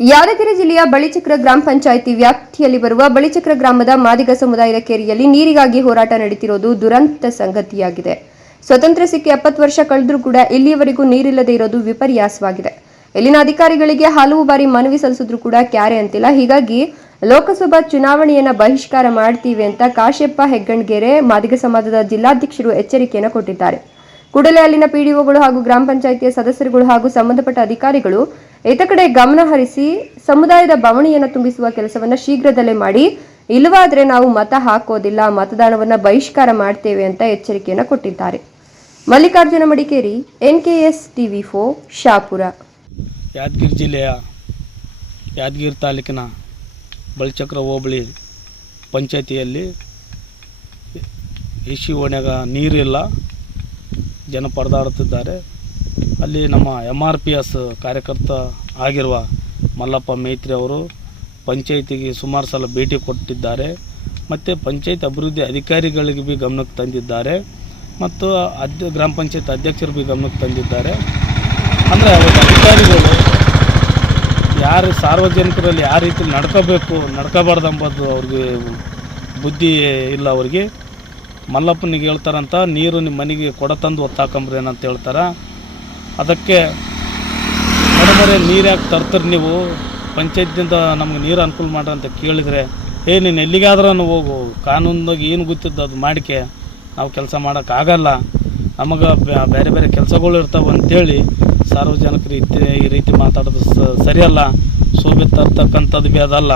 ಯಾದಗಿರಿ ಜಿಲ್ಲೆಯ ಬಳಿಚಕ್ರ ಗ್ರಾಮ ಪಂಚಾಯಿತಿ ವ್ಯಾಪ್ತಿಯಲ್ಲಿ ಬರುವ ಬಳಿಚಕ್ರ ಗ್ರಾಮದ ಮಾದಿಗ ಸಮುದಾಯದ ಕೆರೆಯಲ್ಲಿ ನೀರಿಗಾಗಿ ಹೋರಾಟ ನಡೆಸಿರುವುದು ದುರಂತ ಸಂಗತಿಯಾಗಿದೆ. ಸ್ವತಂತ್ರ ಸಿಕ್ಕಿ ಎಪ್ಪತ್ತು ವರ್ಷ ಕಳೆದರೂ ಕೂಡ ಇಲ್ಲಿಯವರೆಗೂ ನೀರಿಲ್ಲದೆ ಇರೋದು ವಿಪರ್ಯಾಸವಾಗಿದೆ. ಇಲ್ಲಿನ ಅಧಿಕಾರಿಗಳಿಗೆ ಹಲವು ಬಾರಿ ಮನವಿ ಸಲ್ಲಿಸಿದ್ರು ಕೂಡ ಕ್ಯಾರೆ ಅಂತಿಲ್ಲ. ಹೀಗಾಗಿ ಲೋಕಸಭಾ ಚುನಾವಣೆಯನ್ನ ಬಹಿಷ್ಕಾರ ಮಾಡ್ತೀವಿ ಅಂತ ಕಾಶ್ಯಪ್ಪ ಹೆಗ್ಗಣ್ಗೆರೆ ಮಾದಿಗ ಸಮಾಜದ ಜಿಲ್ಲಾಧ್ಯಕ್ಷರು ಎಚ್ಚರಿಕೆಯನ್ನು ಕೊಟ್ಟಿದ್ದಾರೆ. ಕೂಡಲೇ ಅಲ್ಲಿನ ಪಿಡಿಒಗಳು ಹಾಗೂ ಗ್ರಾಮ ಪಂಚಾಯಿತಿಯ ಸದಸ್ಯರುಗಳು ಹಾಗೂ ಸಂಬಂಧಪಟ್ಟ ಅಧಿಕಾರಿಗಳು ಇತ ಕಡೆ ಗಮನ ಹರಿಸಿ ಸಮುದಾಯದ ಬವಣೆಯನ್ನು ತುಂಬಿಸುವ ಕೆಲಸವನ್ನ ಶೀಘ್ರದಲ್ಲೇ ಮಾಡಿ. ಇಲ್ಲವಾದರೆ ನಾವು ಮತ ಹಾಕೋದಿಲ್ಲ, ಮತದಾನವನ್ನ ಬಹಿಷ್ಕಾರ ಮಾಡ್ತೇವೆ ಅಂತ ಎಚ್ಚರಿಕೆಯನ್ನು ಕೊಟ್ಟಿದ್ದಾರೆ. Mallikarjuna Madikeri N K S TV ಫೋ ಶಾಪುರ. ಯಾದಗಿರಿ ಜಿಲ್ಲೆಯ ಯಾದಗಿರಿ ತಾಲೂಕಿನ ಬಳಿಚಕ್ರ ಹೋಬಳಿ ಪಂಚಾಯತಿಯಲ್ಲಿ ಸಿ ಓಣ್ಯಾಗ ನೀರಿಲ್ಲ, ಜನ ಪರದಾಡುತ್ತಿದ್ದಾರೆ. ಅಲ್ಲಿ ನಮ್ಮ ಎಂ ಆರ್ ಪಿ ಎಸ್ ಕಾರ್ಯಕರ್ತ ಆಗಿರುವ ಮಲ್ಲಪ್ಪ ಮೈತ್ರಿ ಅವರು ಪಂಚಾಯಿತಿಗೆ ಸುಮಾರು ಸಲ ಭೇಟಿ ಕೊಟ್ಟಿದ್ದಾರೆ. ಮತ್ತು ಪಂಚಾಯತ್ ಅಭಿವೃದ್ಧಿ ಅಧಿಕಾರಿಗಳಿಗೆ ಭೀ ಗಮನಕ್ಕೆ ತಂದಿದ್ದಾರೆ. ಮತ್ತು ಅಧ್ಯ ಗ್ರಾಮ ಪಂಚಾಯತ್ ಅಧ್ಯಕ್ಷರು ಭೀ ಗಮನಕ್ಕೆ ತಂದಿದ್ದಾರೆ. ಅಂದರೆ ಅಧಿಕಾರಿಗಳು ಯಾರು ಸಾರ್ವಜನಿಕರಲ್ಲಿ ಯಾವ ರೀತಿ ನಡ್ಕೋಬೇಕು, ನಡ್ಕೋಬಾರ್ದು ಎಂಬುದು ಅವ್ರಿಗೆ ಬುದ್ಧಿ ಇಲ್ಲ ಅವ್ರಿಗೆ. ಮಲ್ಲಪ್ಪನಿಗೆ ಹೇಳ್ತಾರಂತ, ನೀರು ನಿಮ್ಮ ಮನೆಗೆ ಕೊಡ ತಂದು ಒತ್ತಾಕಂಬ್ರಿ ಏನಂತ ಹೇಳ್ತಾರೆ. ಅದಕ್ಕೆ ಮರೆ ನೀರು ಯಾಕೆ ತರ್ತೀರಿ ನೀವು? ಪಂಚಾಯತ್ನಿಂದ ನಮ್ಗೆ ನೀರು ಅನುಕೂಲ ಮಾಡ್ರಿ ಅಂತ ಕೇಳಿದರೆ, ಏ, ನೀನು ಎಲ್ಲಿಗಾದ್ರೂ ಹೋಗು. ಕಾನೂನಾಗ ಏನು ಗೊತ್ತಿದ್ದು ಅದು ಮಾಡಿಕೆ. ನಾವು ಕೆಲಸ ಮಾಡೋಕ್ಕಾಗಲ್ಲ ನಮಗೆ ಬೇರೆ ಬೇರೆ ಕೆಲಸಗಳು ಇರ್ತಾವೆ ಅಂತೇಳಿ ಸಾರ್ವಜನಿಕರು ಇತ್ತೆ ಈ ರೀತಿ ಮಾತಾಡೋದು ಸರಿಯಲ್ಲ. ಶೋಭೆ ತರ್ತಕ್ಕಂಥದ್ದು ಭೀ ಅದಲ್ಲ.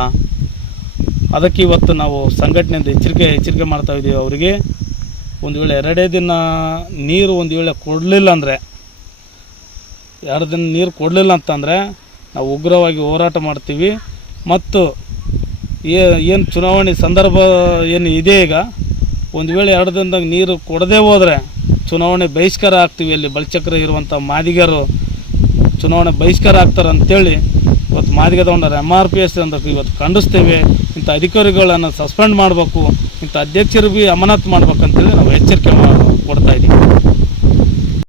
ಅದಕ್ಕೆ ಇವತ್ತು ನಾವು ಸಂಘಟನೆಯಿಂದ ಎಚ್ಚರಿಕೆ ಎಚ್ಚರಿಕೆ ಮಾಡ್ತಾ ಇದ್ದೀವಿ ಅವರಿಗೆ. ಒಂದು ವೇಳೆ ಎರಡೇ ದಿನ ನೀರು ಒಂದು ವೇಳೆ ಕೊಡಲಿಲ್ಲ ಅಂದರೆ ಎರಡು ದಿನ ನೀರು ಕೊಡಲಿಲ್ಲ ಅಂತಂದರೆ ನಾವು ಉಗ್ರವಾಗಿ ಹೋರಾಟ ಮಾಡ್ತೀವಿ. ಮತ್ತು ಏನು ಚುನಾವಣೆ ಸಂದರ್ಭ ಏನು ಇದೆ ಈಗ? ಒಂದು ವೇಳೆ ಎರಡು ದಿನದಾಗ ನೀರು ಕೊಡದೇ ಹೋದರೆ ಚುನಾವಣೆ ಬಹಿಷ್ಕಾರ ಆಗ್ತೀವಿ ಅಲ್ಲಿ ಬಲಚಕ್ರ ಇರುವಂಥ ಮಾದಿಗರು ಚುನಾವಣೆ ಬಹಿಷ್ಕಾರ ಆಗ್ತಾರೆ ಅಂತೇಳಿ ಇವತ್ತು ಮಾದಿಗ ತಗೊಂಡಾರೆ ಎಂ ಆರ್ ಪಿ ಎಸ್ ಅಂತ ಇವತ್ತು ಖಂಡಿಸ್ತೇವೆ. ಇಂಥ ಅಧಿಕಾರಿಗಳನ್ನು ಸಸ್ಪೆಂಡ್ ಮಾಡಬೇಕು. ಇಂಥ ಅಧ್ಯಕ್ಷರು ಭೀ ಅಮಾನತು ಮಾಡ್ಬೇಕಂತೇಳಿ ನಾವು ಎಚ್ಚರಿಕೆ ಕೊಡ್ತಾ ಇದ್ದೀವಿ.